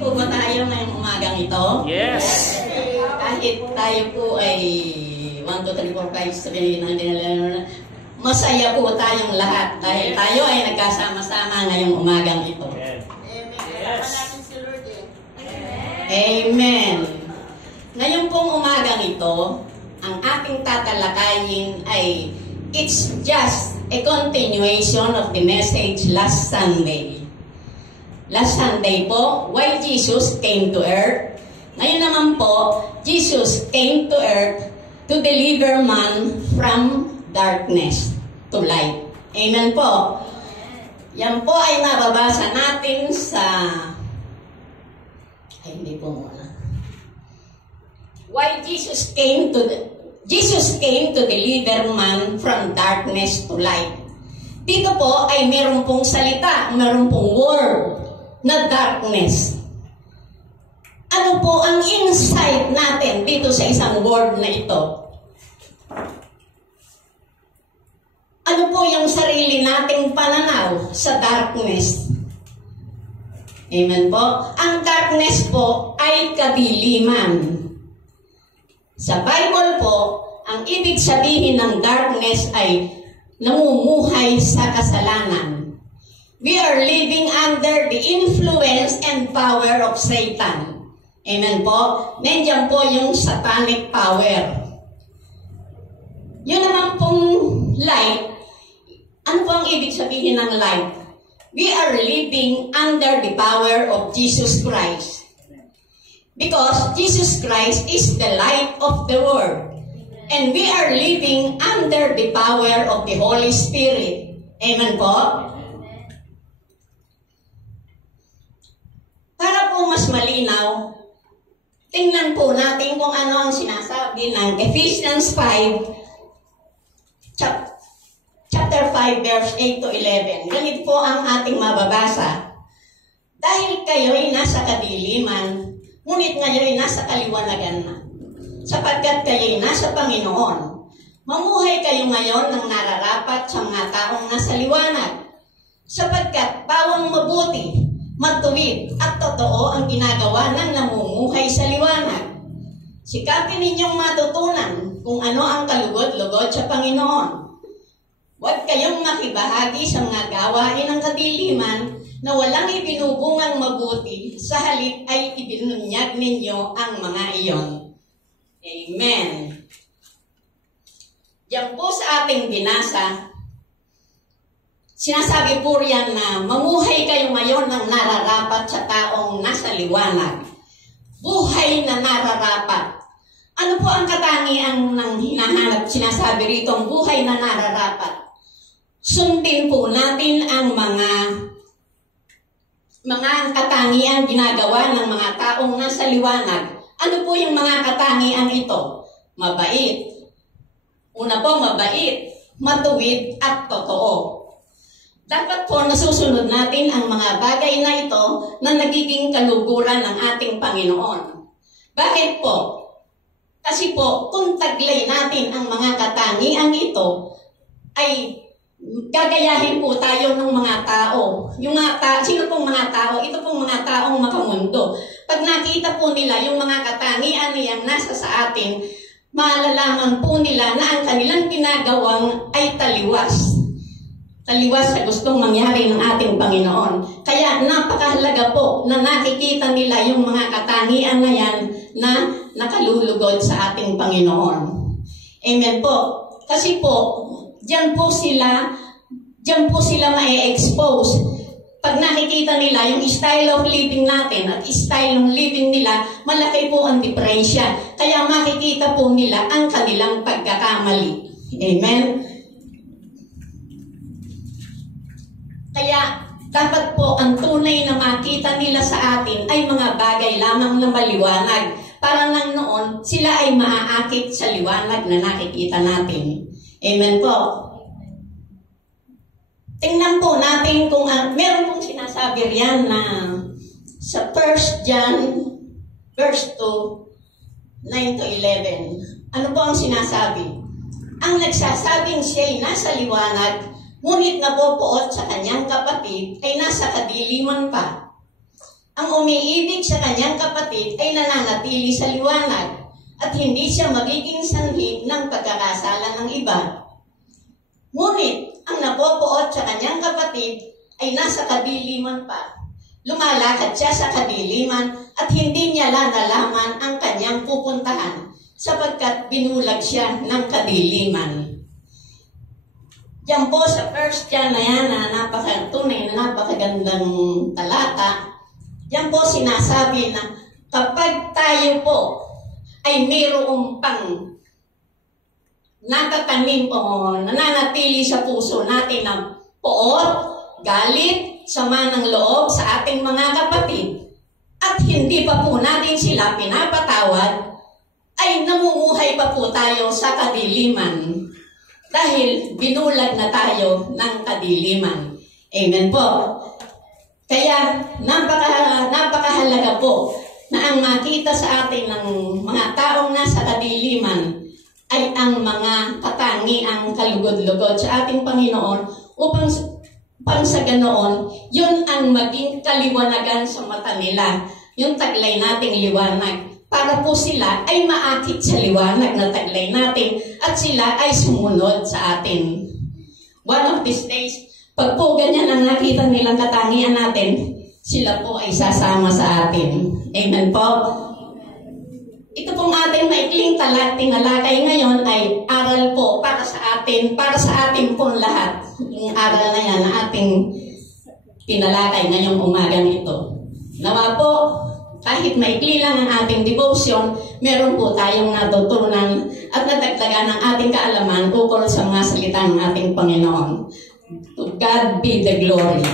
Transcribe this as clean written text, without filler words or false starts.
po ba tayo ngayong umagang ito? Yes! Kahit tayo po ay 1, 2, 3, 4, 5, 7, 8, 9, 10, 11, masaya po tayong lahat dahil tayo ay nagkasama-sama ngayong umagang ito. Yes! Amen. Ngayon pong umagang ito, ang ating tatalakayin ay it's just a continuation of the message last Sunday. Last Sunday po, why Jesus came to earth. Ngayon naman po, Jesus came to earth to deliver man from darkness to light. Amen po. Yan po ay nababasa natin sa... Ay, hindi po muna. Why Jesus came to deliver man from darkness to light. Dito po ay meron pong salita, meron pong word na darkness. Ano po ang insight natin dito sa isang word na ito? Ano po yung sarili nating pananaw sa darkness? Amen po. Ang darkness po ay kadiliman. Sa Bible po, ang ibig sabihin ng darkness ay namumuhay sa kasalanan. We are living under the influence and power of Satan. Amen po? Nandiyan po yung satanic power. Yun naman pong light. Ano po ang ibig sabihin ng light? We are living under the power of Jesus Christ. Because Jesus Christ is the light of the world. And we are living under the power of the Holy Spirit. Amen po? Para po mas malinaw, tingnan po natin kung ano ang sinasabi ng Ephesians 5, chapter 5, verse 8 to 11. Ganito po ang ating mababasa. Dahil kayo'y nasa kadiliman, ngunit ngayon nasa kaliwanagan na, sapagkat kayo'y nasa Panginoon. Mamuhay kayo ngayon ng nararapat sa mga taong nasa liwanag, sapagkat bawang mabuti, matuwid at totoo ang ginagawa ng namumuhay sa liwanag. Sikapin ninyong matutunan kung ano ang kalugod-lugod sa Panginoon. Huwag kayong makibahagi sa mga gawain ng kadiliman na walang ibinubungang mabuti, sa halip ay ibinunyag ninyo ang mga iyon. Amen. Diyan po sa ating binasa, sinasabi po riyan na mamuhay kayo ngayon ng nararapat sa taong nasa liwanag. Buhay na nararapat. Ano po ang katangian ng hinahanap? Sinasabi rito ang buhay na nararapat. Sundin po natin ang mga katangian ginagawa ng mga taong nasa liwanag. Ano po yung mga katangian ito? Mabait. Una po, mabait, matuwid at totoo. Dapat po nasusunod natin ang mga bagay na ito na nagiging kaluguran ng ating Panginoon. Bakit po? Kasi po, kung taglay natin ang mga katangian ito, ay gagayahin po tayo ng mga tao. Sino pong mga tao? Ito pong mga taong makamundo. Pag nakita po nila yung mga katangian niyang nasa sa atin, malalaman po nila na ang kanilang ginagawang ay taliwas. Taliwas sa gustong mangyari ng ating Panginoon. Kaya napakahalaga po na nakikita nila yung mga katangian na yan na nakalulugod sa ating Panginoon. Amen po. Kasi po, diyan po sila ma-expose. Pag nakikita nila yung style of living natin at style of living nila, malaki po ang diferensya. Kaya makikita po nila ang kanilang pagkakamali. Amen? Kaya dapat po ang tunay na makita nila sa atin ay mga bagay lamang na maliwanag. Para nang noon, sila ay maaakit sa liwanag na nakikita natin. Amen po. Tingnan po natin kung meron pong sinasabi riyan na sa 1 John verse 2, 9 to 11. Ano po ang sinasabi? Ang nagsasabing siya'y nasa liwanag, ngunit napopoot sa kanyang kapatid ay nasa kadiliman pa. Ang umiibig sa kanyang kapatid ay nananatili sa liwanag at hindi siya magiging sanhi ng pagkakasala ng iba. Ngunit ang napopoot sa kanyang kapatid ay nasa kadiliman pa. Lumalakad siya sa kadiliman at hindi niya nalaman ang kanyang pupuntahan sapagkat binulag siya ng kadiliman. Yan po sa first John na yan na napakatunay na napakagandang talata. Yan po sinasabi na kapag tayo po ay mayroong pang natatanim o nananatili sa puso natin ng poot, galit, sama ng loob sa ating mga kapatid at hindi pa po natin sila pinapatawad, ay namumuhay pa po tayo sa kadiliman dahil binulag na tayo ng kadiliman. Amen po. Kaya napakahalaga po na ang makita sa atin ng mga taong nasa kadiliman ay ang mga katangiang kalugod-lugod sa ating Panginoon upang sa ganoon, yun ang maging kaliwanagan sa mata nila. Yung taglay nating liwanag. Para po sila ay maakit sa liwanag na taglay natin at sila ay sumunod sa atin. One of these days, pag po ganyan ang nakita nilang katangian natin, sila po ay sasama sa atin. Amen po. Ito pong ating maikling tinalakay ngayon ay aral po para sa atin pong lahat. Yung aral na yan na ating tinalakay ngayong umagang ito. Nawa po, kahit maikli lang ang ating devotion, meron po tayong natutunan at nadagdagan ng ating kaalaman ukol sa mga salita ng ating Panginoon. To God be the glory.